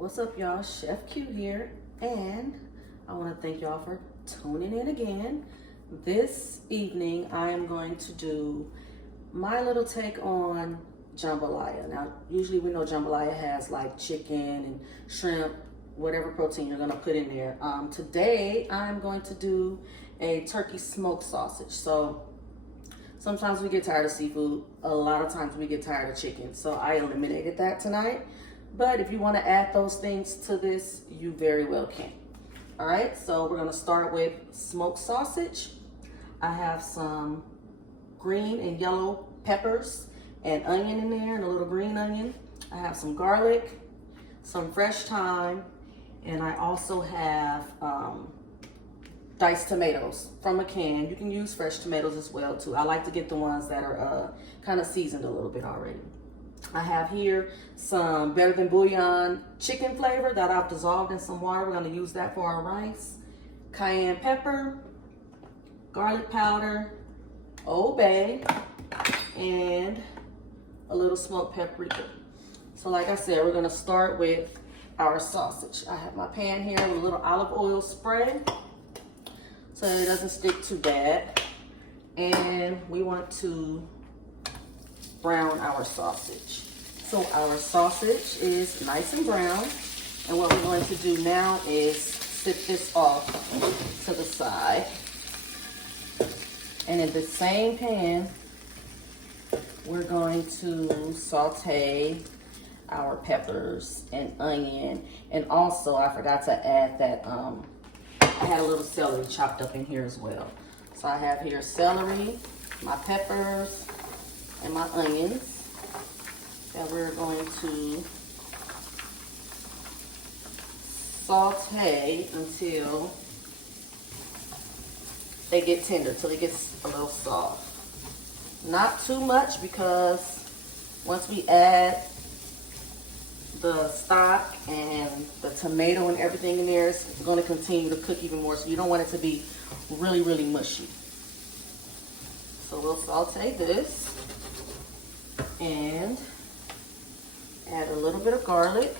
What's up, y'all? Chef Q here, and I want to thank y'all for tuning in again. This evening, I am going to do my little take on jambalaya. Now, usually we know jambalaya has like chicken and shrimp, whatever protein you're going to put in there. Today, I'm going to do a turkey smoked sausage. So sometimes we get tired of seafood. A lot of times we get tired of chicken. So I eliminated that tonight. But if you want to add those things to this, you very well can. All right, so we're going to start with smoked sausage. I have some green and yellow peppers and onion in there, and a little green onion. I have some garlic, some fresh thyme, and I also have diced tomatoes from a can. You can use fresh tomatoes as well too. I like to get the ones that are kind of seasoned a little bit already. I have here some Better Than Bouillon chicken flavor that I've dissolved in some water. We're going to use that for our rice. Cayenne pepper, garlic powder, Old Bay, and a little smoked paprika. So like I said, we're going to start with our sausage. I have my pan here with a little olive oil spray so it doesn't stick too bad. And we want to brown our sausage. So our sausage is nice and brown, and what we're going to do now is sit this off to the side. And in the same pan, we're going to saute our peppers and onion. And also, I forgot to add that I had a little celery chopped up in here as well. So I have here celery, my peppers, and my onions that we're going to saute until they get tender, till it gets a little soft. Not too much, because once we add the stock and the tomato and everything in there, it's going to continue to cook even more, so you don't want it to be really, really mushy. So we'll saute this and add a little bit of garlic.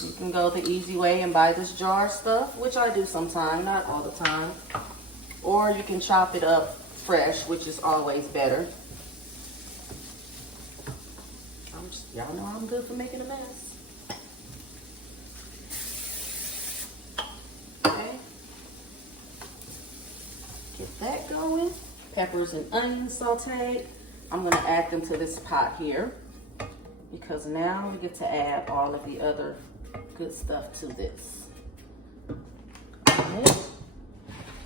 You can go the easy way and buy this jar stuff, which I do sometimes, not all the time. Or you can chop it up fresh, which is always better. Y'all know I'm good for making a mess. Okay. Get that going. Peppers and onions sauteed. I'm going to add them to this pot here, because now we get to add all of the other good stuff to this. Okay.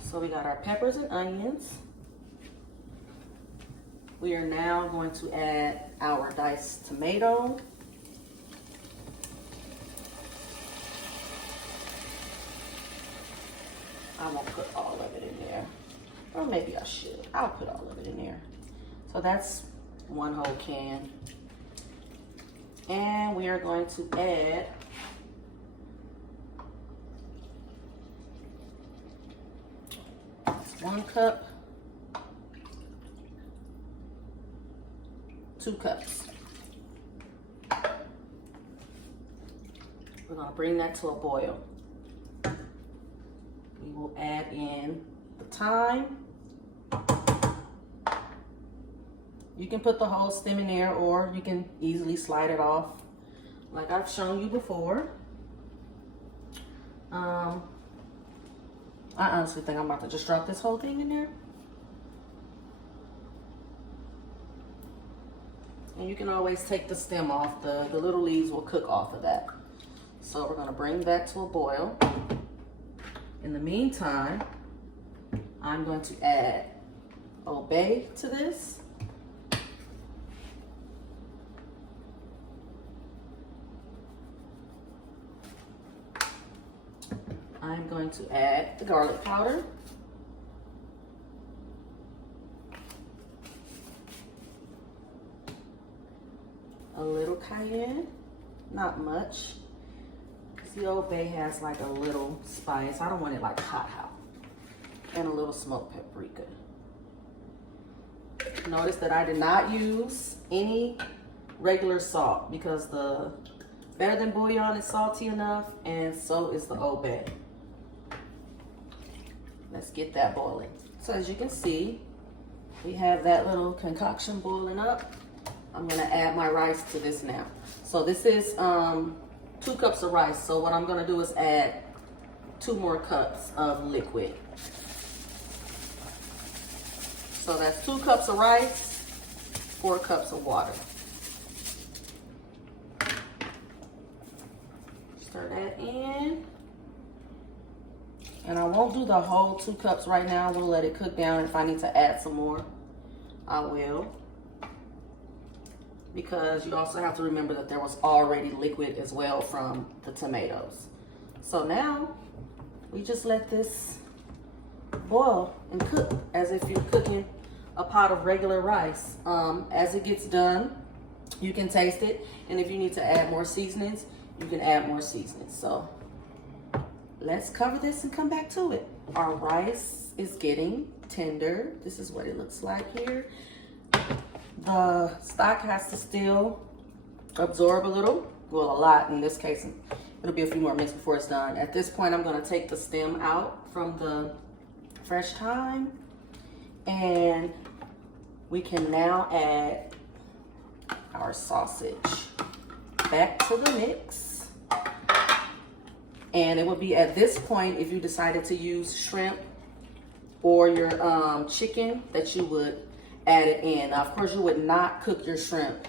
So we got our peppers and onions. We are now going to add our diced tomato. I won't put all of it in there, or maybe I should. I'll put all of it in there. So that's one whole can. And we are going to add one cup, 2 cups. We're going to bring that to a boil. We will add in the thyme. You can put the whole stem in there, or you can easily slide it off like I've shown you before. I honestly think I'm about to just drop this whole thing in there. And you can always take the stem off. The little leaves will cook off of that. So we're going to bring that to a boil. In the meantime, I'm going to add Old Bay to this. I'm going to add the garlic powder. A little cayenne, not much, because the Old Bay has like a little spice. I don't want it like hot. And a little smoked paprika. Notice that I did not use any regular salt, because the better than bouillon. It's salty enough, and so is the Old Bay. Let's get that boiling. So as you can see, we have that little concoction boiling up. I'm gonna add my rice to this now. So this is 2 cups of rice. So what I'm gonna do is add 2 more cups of liquid. So that's 2 cups of rice, 4 cups of water. Stir that in. And I won't do the whole 2 cups right now. We'll let it cook down. If I need to add some more, I will. Because you also have to remember that there was already liquid as well from the tomatoes. So now we just let this boil and cook as if you're cooking a pot of regular rice. As it gets done, you can taste it. And if you need to add more seasonings, you can add more seasonings. So let's cover this and come back to it. Our rice is getting tender. This is what it looks like here. The stock has to still absorb a little, well, a lot in this case. It'll be a few more minutes before it's done. At this point, I'm gonna take the stem out from the fresh thyme, and we can now add our sausage back to the mix. And it would be at this point, if you decided to use shrimp or your chicken, that you would add it in. Now, of course, you would not cook your shrimp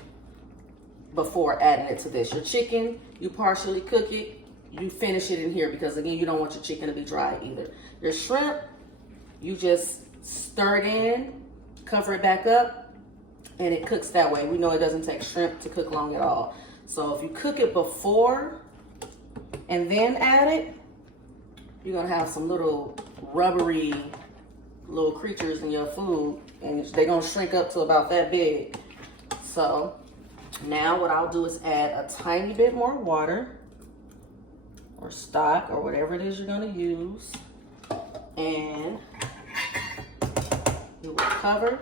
before adding it to this. Your chicken, you partially cook it, you finish it in here, because again, you don't want your chicken to be dry either. Your shrimp, you just stir it in, cover it back up, and it cooks that way. We know it doesn't take shrimp to cook long at all. So if you cook it before and then add it, you're gonna have some little rubbery little creatures in your food, and they're gonna shrink up to about that big. So now what I'll do is add a tiny bit more water or stock or whatever it is you're gonna use, and you will cover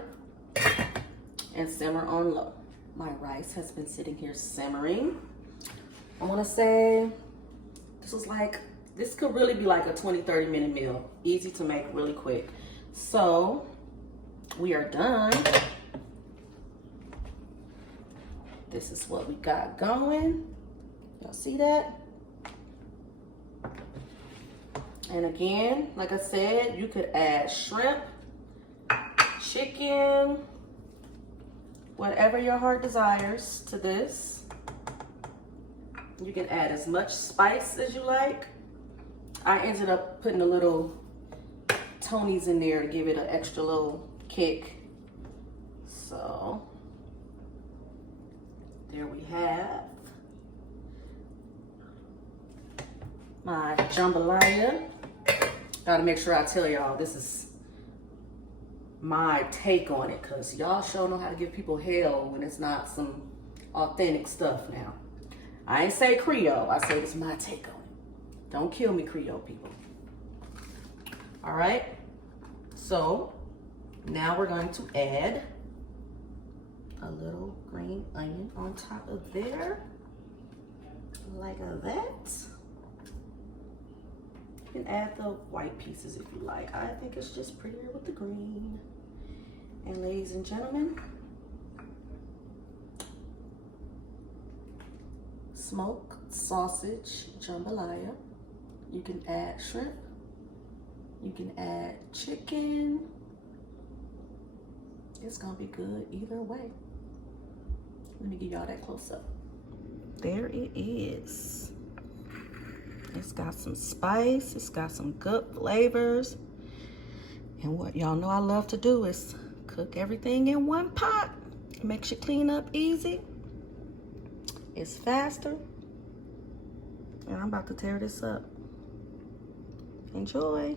and simmer on low. My rice has been sitting here simmering. I wanna say this could really be like a 20-30 minute meal. Easy to make, really quick. So we are done. This is what we got going. Y'all see that? And again, like I said, you could add shrimp, chicken, whatever your heart desires to this. You can add as much spice as you like. I ended up putting a little Tony's in there to give it an extra little kick. So there we have my jambalaya. Gotta make sure I tell y'all this is my take on it, because y'all sure know how to give people hell when it's not some authentic stuff now. I ain't say Creole, I say it's my take on it. Don't kill me, Creole people. All right, so now we're going to add a little green onion on top of there, like that. You can add the white pieces if you like. I think it's just prettier with the green. And ladies and gentlemen, smoked sausage jambalaya. You can add shrimp. You can add chicken. It's gonna be good either way. Let me give y'all that close up. There it is. It's got some spice, it's got some good flavors. And what y'all know I love to do is cook everything in one pot. It makes you clean up easy. It's faster. And I'm about to tear this up. Enjoy.